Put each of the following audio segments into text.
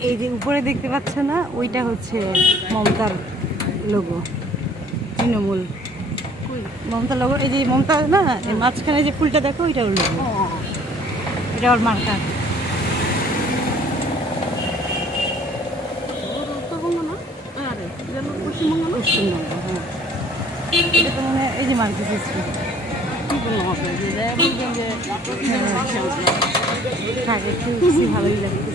এই যে উপরে দেখতে পাচ্ছ না ওইটা হচ্ছে মমতার লোগো তৃণমূল। মমতা লোগো এই যে মমতা না এই মাঝখানে যে ফুলটা দেখো ওইটা ওর লোগো এটা ওর মার্কা। হলো পশ্চিমবঙ্গ হ্যাঁ। এটা তো মনে এই যে মার্কেট কি বললাম আপনাকে যে বলবেন যে থাক একটু বেশি ভালোই লাগতেছে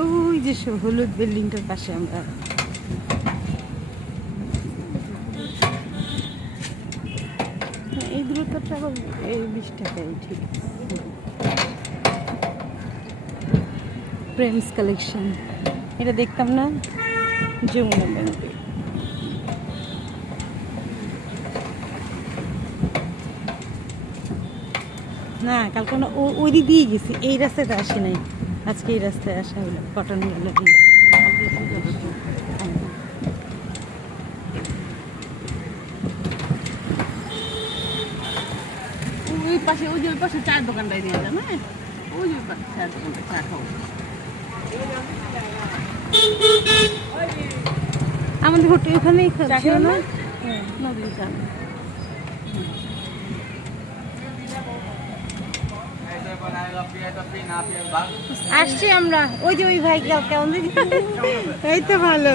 ওই যে হলুদ বিল্ডিংটার পাশে আমরা। এই দূরত্বটা এই বিশ টাকাই ঠিক। প্রেমস কালেকশন এটা দেখতাম না? যমুনা ব্যাংকে। না, কালকে না ওই দিক দিয়ে গেছি। এই রাস্তাতে আসি নাই। আজকে এই রাস্তায় আসা হলো কটন গ্যালারি ওই পাশে, ওই ওই পাশে চার দোকানটাই দিয়ে না ওই ওই পাশে চার দোকানটা, চা খাব। আমাদের হোটেল ওখানেই ছিল না? নদীর আসছি আমরা। ওই যে ওই ভাই কেমন এই তো ভালো।